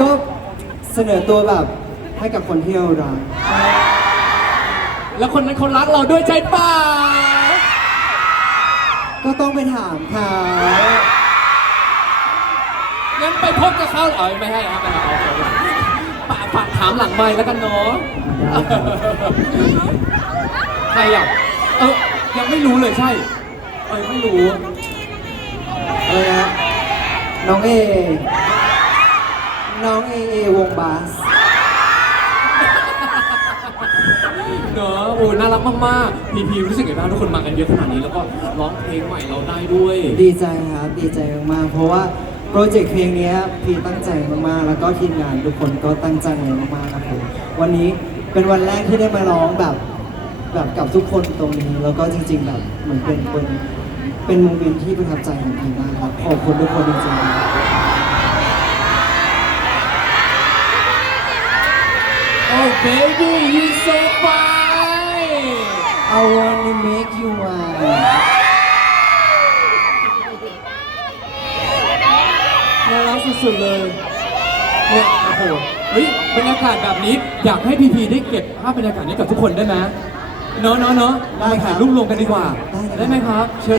ก็เสนอตัวแบบให้กับคนที่เรารักแล้วคนนั้นเขารักเราด้วยใจเปล่าก็ต้องไปถามเขางั้นไปพบกับเขาเออไม่ให้ครับไม่ให้เอาฝากฝากถามหลังไมค์แล้วกันเนาะใครอะเออยังไม่รู้เลยใช่เออไม่รู้เออนะน้องเอ น้องเอเอวงบาส เนอะโอ้น่ารักมากๆ พีพีรู้สึกไงบ้างทุกคนมากันเยอะขนาดนี้แล้วก็ร้องเพลงใหม่เราได้ด้วย ดีใจครับ ดีใจมากๆ เพราะว่าโปรเจกต์เพลงเนี้ยพี่ตั้งใจมากๆ แล้วก็ทีมงานทุกคนก็ตั้งใจมากๆครับผมวันนี้เป็นวันแรกที่ได้มาร้องแบบแบบกับทุกคนตรงนี้ แล้วก็จริง ๆ แบบเหมือนเป็นเป็นเป็นโมเมนต์ที่ประทับใจของพี่มากครับขอบคุณทุกคนจริงๆครับ Oh baby you so fine I wanna make you mine น่ารักสุดๆเลยเนี่ยโอ้โหเฮ้ยบรรยากาศแบบนี้อยากให้พีพีได้เก็บภาพบรรยากาศนี้กับทุกคนได้ไหมเนาะเนาะเนาะได้ครับถ่ายรูปรวมกันดีกว่า ได้ได้ไหมครับเชิญ